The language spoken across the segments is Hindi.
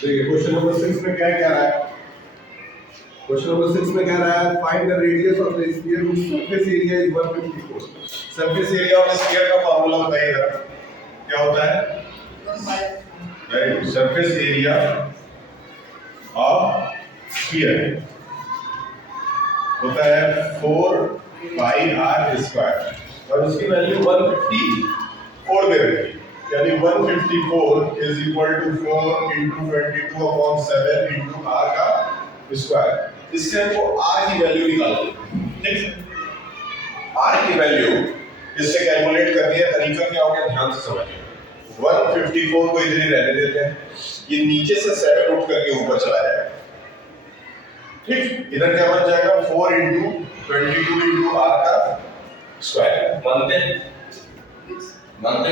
देखिए क्वेश्चन नंबर 6 में क्या कह रहा है। क्वेश्चन नंबर 6 में कह रहा है find the radius of the sphere which surface area is 154। Surface area of sphere का फार्मूला बताइए जरा, क्या होता है? Right, surface area of sphere होता है 4 पाई r स्क्वायर और उसकी वैल्यू 154 दे रखी है, यानी 154 is equal to 4 into 22/7 into r का स्क्वायर। इससे हमको r की वैल्यू निकालनी है। ठीक है, r की वैल्यू इससे कैलकुलेट करनी है। तरीका क्या होगा ध्यान से समझिए। 154 को इधर ही रहने देते हैं, ये नीचे से 7 उठ करके ऊपर चला जाएगा। ठीक, इधर क्या बन जाएगा 4 into 22 into r का स्क्वायर। मानते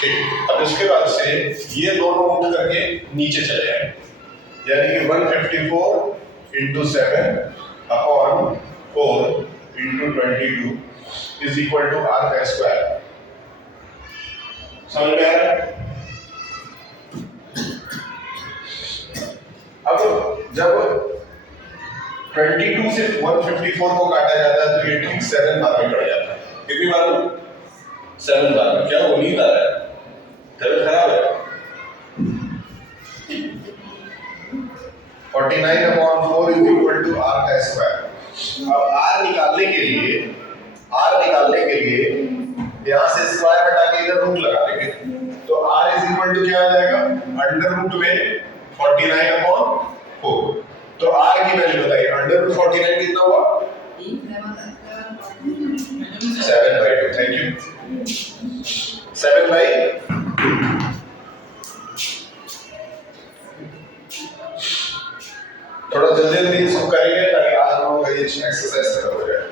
ठीक। अब इसके बाद से ये दोनों उठ करके नीचे चले जाएंगे, यानी कि 154 into 7 upon 4 into 22 is equal to r का स्क्वायर। समझ में आ रहा है? अब जब 22 से 154 को काटा जाता है तो ये ठीक 7 बार में कट जाता है। कितनी बार? 7 बार में। क्या वो नींद आ रहा है? तबीयत खराब है? 49/4 is equal to r का स्क्वायर। अब r निकालने के लिए यहाँ से स्क्वायर हटा के इधर रूट लगा देंगे, तो r is equal to क्या आ जाएगा? अंडर रूट में 49/4। तो r की वैल्यू बताइए, अंडर रूट 49 कितना हुआ? 7/2। Thank you. 7/2। थोड़ा जल्दी जल्दी इसको करेंगे ताकि आज हम लोग का ये एक्सरसाइज खत्म हो जाए।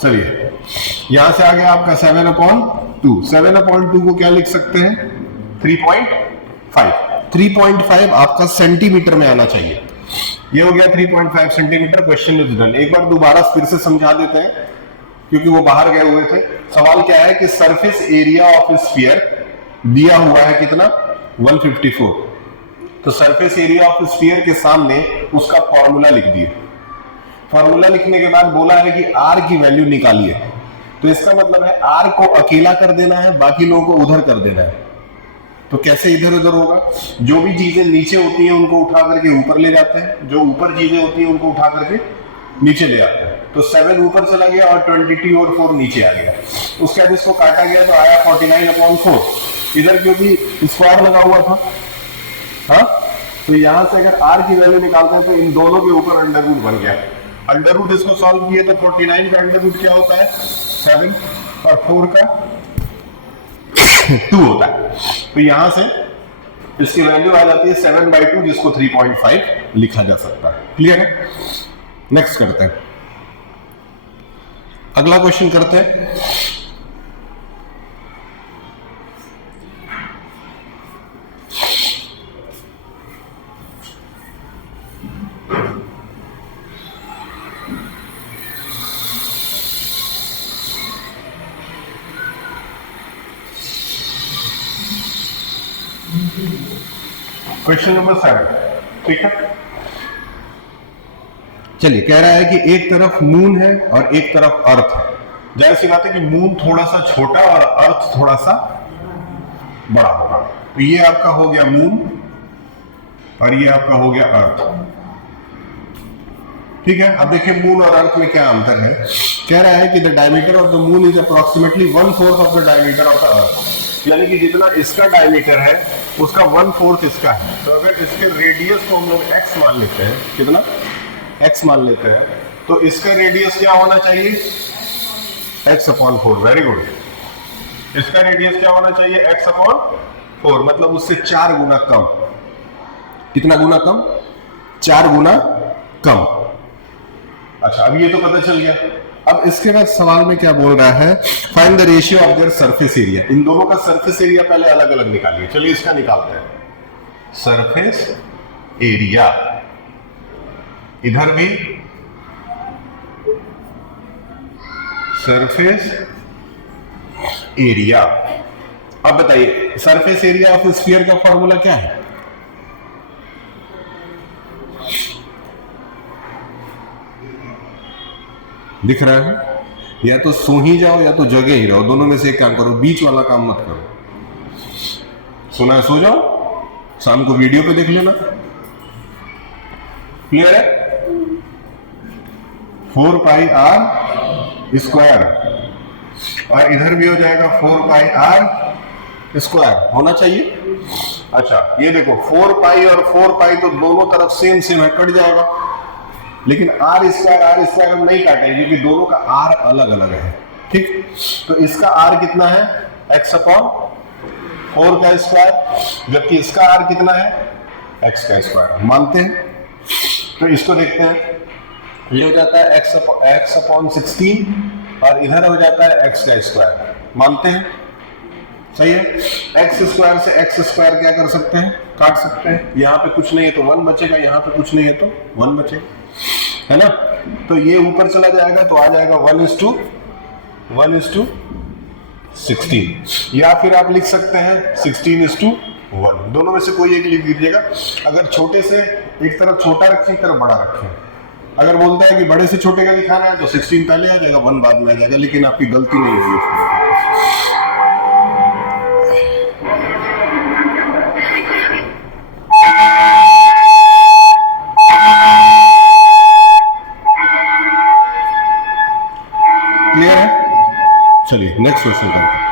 चलिए, यहां से आ गया आपका 7/2। 7/2 को क्या लिख सकते हैं? 3.5। 3.5 आपका सेंटीमीटर में आना चाहिए। ये हो गया 3.5 सेंटीमीटर। Question is done. एक बार दोबारा फिर से समझा देते हैं क्योंकि वो बाहर गए हुए थे। सवाल क्या है कि सरफेस एरिया ऑफ स्फीयर दिया हुआ है कितना? 154। तो सरफेस एरिया ऑफ स्फीयर के सामने उसका फॉर्मूला लिख दिए। फॉर्मूला लिखने के बाद बोला है कि r की वैल्यू निकालिए। तो इसका मतलब है r को अकेला कर देना है, बाकी लोगों को उधर कर देना है। तो कैसे इधर उधर होगा? जो भी चीजें नीचे होती हैं उनको उठा करके ऊपर ले जाते हैं, जो ऊपर चीजें होती हैं उनको उठा करके नीचे ले जाते हैं। तो 7 ऊपर चला गया और 22 और 4 नीचे आ गया। उसके बाद इसको काटा गया तो आया 49/4। इधर क्योंकि स्क्वायर लगा हुआ था, हाँ, तो यहां से अगर r की वैल्यू निकालते हैं तो इन दोनों के ऊपर अंडर रूट बन गया। अंडर रूट इसको सॉल्व किए तो 49 का अंडर रूट क्या होता है? 7 और 4 का 2 होता है। तो यहां से इसकी वैल्यू आ जाती है 7/2, जिसको 3.5 लिखा जा सकता है। क्लियर है? नेक्स्ट करते हैं, अगला क्वेश्चन करते हैं। Question number 7। ठीक है, चलिए, कह रहा है कि एक तरफ मून है और एक तरफ अर्थ है। जाहिर सी बात है कि मून थोड़ा सा छोटा और अर्थ थोड़ा सा बड़ा होगा। तो ये आपका हो गया मून और ये आपका हो गया अर्थ। ठीक है, अब देखिए मून और अर्थ में क्या अंतर है। कह रहा है कि the diameter of the moon is approximately 1/4 of the diameter of the earth. यानी कि जितना इसका डायमीटर है उसका 1/4 इसका है। तो अगर इसके रेडियस को हम लोग x मान लेते हैं, कितना x मान लेते हैं, तो इसका रेडियस क्या होना चाहिए? x/4। Very good. इसका रेडियस क्या होना चाहिए? x/4, मतलब उससे 4 गुना कम। कितना गुना कम? 4 गुना कम। अच्छा, अब ये तो पता चल गया। अब इसके बाद सवाल में क्या बोल रहा है, find the ratio of their surface area. इन दोनों का सरफेस एरिया पहले अलग अलग निकालिए। चलिए इसका निकालते हैं, सरफेस एरिया, इधर भी सरफेस एरिया। अब बताइए सरफेस एरिया ऑफ स्फीयर का फॉर्मूला क्या है? दिख रहा है? या तो सो ही जाओ या तो जगे ही रहो, दोनों में से एक काम करो, बीच वाला काम मत करो। सोना है सो जाओ, शाम को वीडियो पे देख लेना। क्लियर है? 4 पाई आर स्क्वायर, और इधर भी हो जाएगा 4 पाई आर स्क्वायर, होना चाहिए। अच्छा ये देखो 4 पाई और 4 पाई तो दोनों तरफ सेम सेम है, कट जाएगा, लेकिन आर स्क्वायर हम नहीं काटेंगे क्योंकि दोनों का आर अलग अलग है। ठीक, तो इसका आर कितना है, x अपॉन 4 का स्क्वायर, जबकि इसका आर कितना है, x का स्क्वायर। मानते हैं? तो इसको देखते हैं, ये हो जाता है x अपॉन 16 और इधर हो जाता है x का स्क्वायर। मानते हैं? सही है। x स्क्वायर से x स्क्वायर क्या कर सकते हैं, काट सकते हैं। यहाँ पे कुछ नहीं है तो 1 बचेगा, यहाँ पे कुछ नहीं है तो 1 बचेगा, है ना। तो ये ऊपर चला जाएगा तो आ जाएगा 1:16, या फिर आप लिख सकते हैं 16:1। दोनों में से कोई एक लिख दीजिएगा। अगर छोटे से एक तरफ छोटा रखें, एक तरफ बड़ा रखें। अगर बोलता है कि बड़े से छोटे का दिखाना है तो 16 पहले आ जाएगा, 1 बाद में आ जाएगा, लेकिन आपकी गलती नहीं होगी। क्लियर है? चलिए नेक्स्ट क्वेश्चन करते हैं।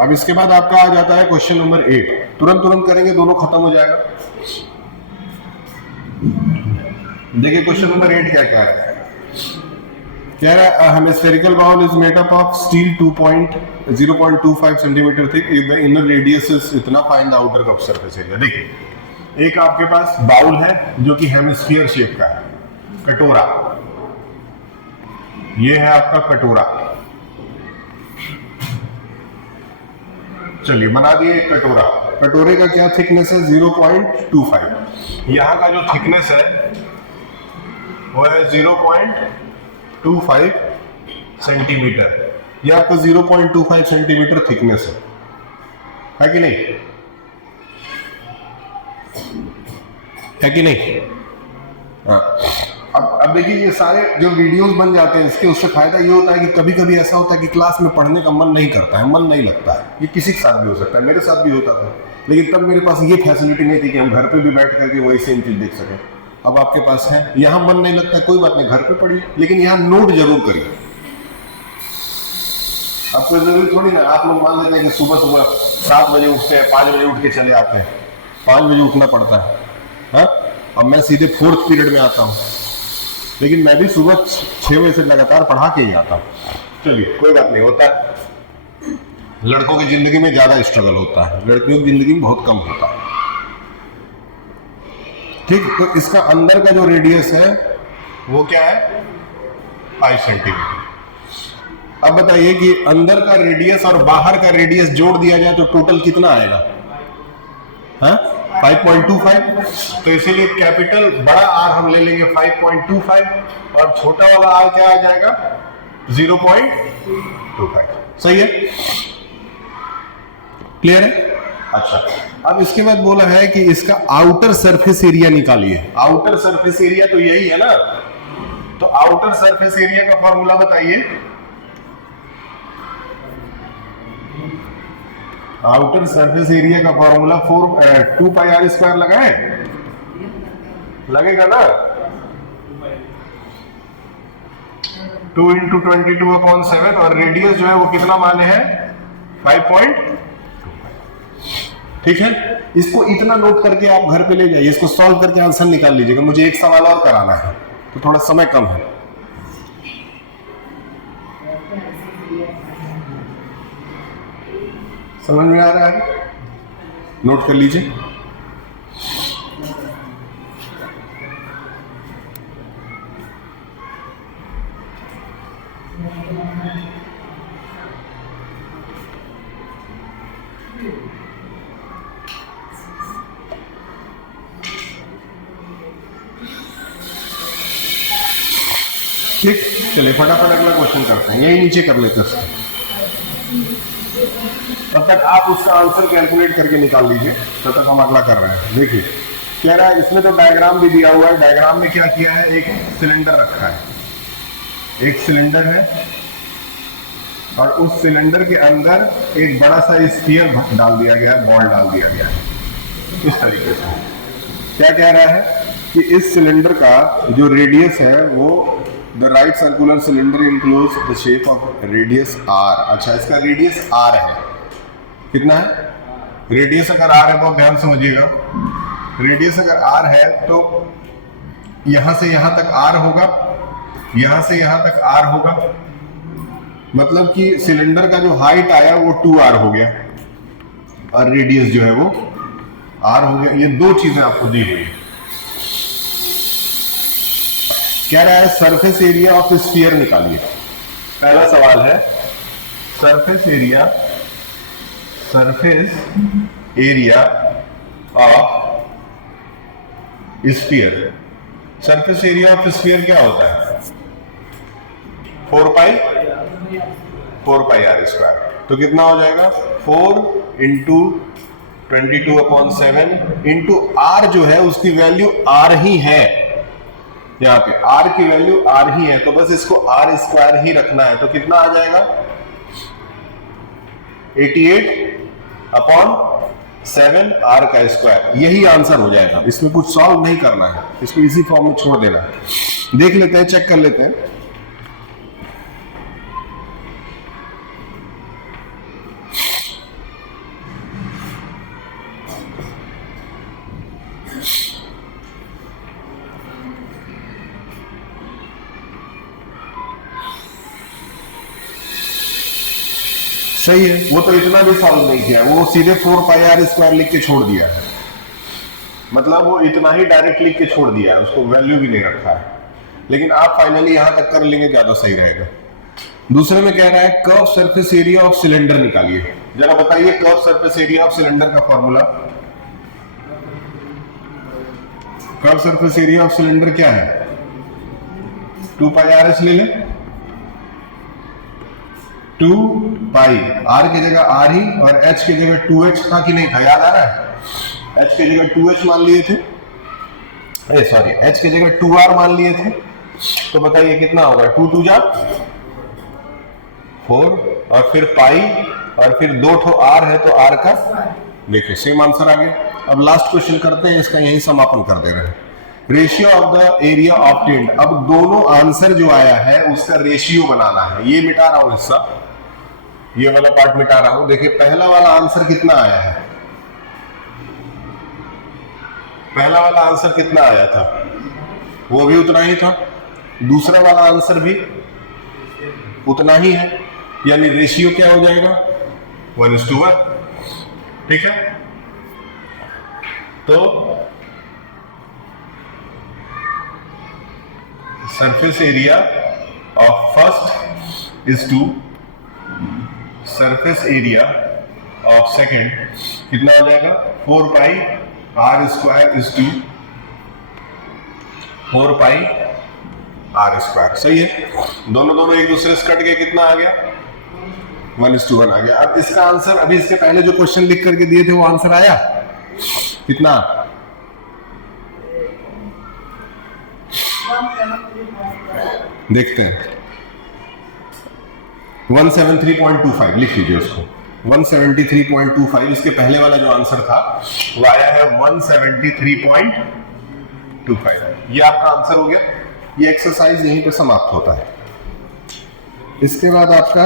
अब इसके बाद आपका आ जाता है क्वेश्चन नंबर 8। तुरंत करेंगे, दोनों खत्म हो जाएगा। देखिए क्वेश्चन नंबर 8 क्या कह रहा है। कह रहा है hemispherical bowl is made up of steel 0.25 centimetre thick, if the inner radius is इतना, फाइंड द आउटर कप सरफेस एरिया। देखिए एक आपके पास बाउल है जो कि हेमिस्फीयर शेप का है, कटोरा, ये है आपका कटोरा। चलिए बना दिए कटोरा। कटोरे का क्या थिकनेस है, 0.25। यहां का जो थिकनेस है वो है 0.25 सेंटीमीटर। ये आपका 0.25 सेंटीमीटर थिकनेस है कि नहीं, है कि नहीं? हाँ। अब देखिए ये सारे जो वीडियोस बन जाते हैं इसके, उससे फायदा ये होता है कि कभी कभी ऐसा होता है कि क्लास में पढ़ने का मन नहीं करता है, मन नहीं लगता है। ये किसी के साथ भी हो सकता है, मेरे साथ भी होता था, लेकिन तब मेरे पास ये फैसिलिटी नहीं थी कि हम घर पे भी बैठ करके वही सेम चीज देख सकें। अब आपके पास है, यहाँ मन नहीं लगता, कोई बात नहीं, घर पे पढ़िए, लेकिन यहाँ नोट जरूर करिए। आपको जरूरी थोड़ी ना, आप लोग मान लेते हैं कि सुबह 7 बजे उठते हैं, 5 बजे उठ के चले आते हैं, 5 बजे उठना पड़ता है। हाँ, अब मैं सीधे 4th पीरियड में आता हूँ, लेकिन मैं भी सुबह 6 बजे से लगातार पढ़ा के ही आता हूँ। चलिए कोई बात नहीं, होता है। लड़कों की जिंदगी में ज्यादा स्ट्रगल होता है, लड़कियों की जिंदगी में बहुत कम होता है। ठीक, तो इसका अंदर का जो रेडियस है वो क्या है, 5 सेंटीमीटर। अब बताइए कि अंदर का रेडियस और बाहर का रेडियस जोड़ दिया जाए तो टोटल कितना आएगा, हाँ 5.25। तो इसीलिए कैपिटल बड़ा आर हम ले लेंगे 5.25 और छोटा वाला आर क्या आ जाएगा 0.25। सही है, क्लियर है? अच्छा, अब इसके बाद बोला है कि इसका आउटर सरफेस एरिया निकालिए। आउटर सरफेस एरिया तो यही है ना, तो आउटर सरफेस एरिया का फॉर्मूला बताइए। आउटर सरफेस एरिया का फॉर्मूला 2 पाई आर स्क्वायर लगाए, लगेगा ना, 2 × 22/7, और रेडियस जो है वो कितना माने हैं 5.25। ठीक है, इसको इतना नोट करके आप घर पे ले जाइए, इसको सॉल्व करके आंसर निकाल लीजिएगा। मुझे एक सवाल और कराना है तो थोड़ा समय कम है। समझ में आ रहा है? नोट कर लीजिए। ठीक, चलिए फटाफट अगला क्वेश्चन करते हैं, यही नीचे कर लेते हैं। तब तक आप उसका आंसर कैलकुलेट करके निकाल लीजिए, तब तक हम अगला कर रहे हैं। देखिए कह रहा है, इसमें तो डायग्राम भी दिया हुआ है। डायग्राम में क्या किया है, एक सिलेंडर रखा है, एक सिलेंडर है और उस सिलेंडर के अंदर एक बड़ा सा स्फीयर डाल दिया गया है, बॉल डाल दिया गया है। इस तरीके से क्या कह रहा है कि इस सिलेंडर का जो रेडियस है वो the right circular cylinder enclose the shape of radius R. अच्छा, इसका रेडियस आर है, कितना है रेडियस? अगर आर है बहुत ध्यान समझिएगा, रेडियस अगर आर है तो यहां से यहां तक आर होगा, यहां से यहां तक आर होगा, मतलब कि सिलेंडर का जो हाइट आया वो 2r हो गया और रेडियस जो है वो r हो गया। ये दो चीजें आपको दी हुई है। कह रहा है सरफेस एरिया ऑफ स्फीयर निकालिए। पहला सवाल है surface area of sphere. Surface area of sphere क्या होता है? 4 पाई आर स्क्वायर। तो कितना हो जाएगा 4 इंटू 22/7 इंटू आर जो है उसकी वैल्यू आर ही है, यहाँ पे आर की वैल्यू आर ही है, तो बस इसको आर स्क्वायर ही रखना है। तो कितना आ जाएगा 88/7 आर का स्क्वायर। यही आंसर हो जाएगा, इसमें कुछ सॉल्व नहीं करना है, इसको इसी फॉर्म में छोड़ देना है। देख लेते हैं, चेक कर लेते हैं। सही है, वो तो इतना भी सॉल्व नहीं किया, वो सीधे 4 पाई आर स्क्वायर लिख के छोड़ दिया है, मतलब वो इतना ही डायरेक्ट लिख के छोड़ दिया है, उसको वैल्यू भी नहीं रखा है। लेकिन आप फाइनली यहां तक कर लेंगे, ज्यादा सही रहेगा। दूसरे में कह रहा है curve surface area of cylinder निकालिए। जरा बताइए curve surface area of cylinder का formula. Curve surface area of cylinder क्या है? 2 पाई आर एस ले ले, 2 पाई आर की जगह आर ही और एच की जगह 2h था कि नहीं था, याद आ रहा है? h की जगह 2h मान लिए थे, सॉरी h की जगह 2r मान लिए थे। तो बताइए कितना होगा? 2 2 जा 4 और फिर पाई और फिर 2 ठो r है तो r का, देखिए सेम आंसर आ गया। अब लास्ट क्वेश्चन करते हैं, इसका यही समापन कर दे रहे हैं। Ratio of the area obtained. अब दोनों आंसर जो आया है उसका रेशियो बनाना है। ये मिटा रहा हूं हिस्सा, ये वाला पार्ट मिटा रहा हूं। देखिए पहला वाला आंसर कितना आया है, पहला वाला आंसर कितना आया था, वो भी उतना ही था। दूसरा वाला आंसर भी उतना ही है, यानी रेशियो क्या हो जाएगा 1:1। ठीक है, तो surface area of first is 2, surface area of second कितना हो जाएगा 4 pi r square is 2, 4 pi r square. सही है, दोनों एक दूसरे से कट गए, कितना आ गया 1:1 आ गया। अब इसका आंसर, अभी इसके पहले जो क्वेश्चन लिख करके दिए थे वो आंसर आया कितना? देखते हैं 173.25 लिख लीजिए उसको, 173.25। इसके पहले वाला जो आंसर था वो आया है 173.25। ये आपका आंसर हो गया। ये एक्सरसाइज यहीं पे समाप्त होता है। इसके बाद आपका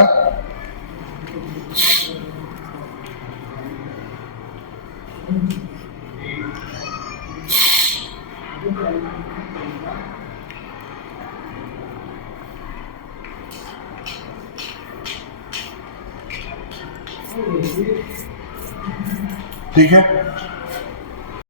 ठीक है।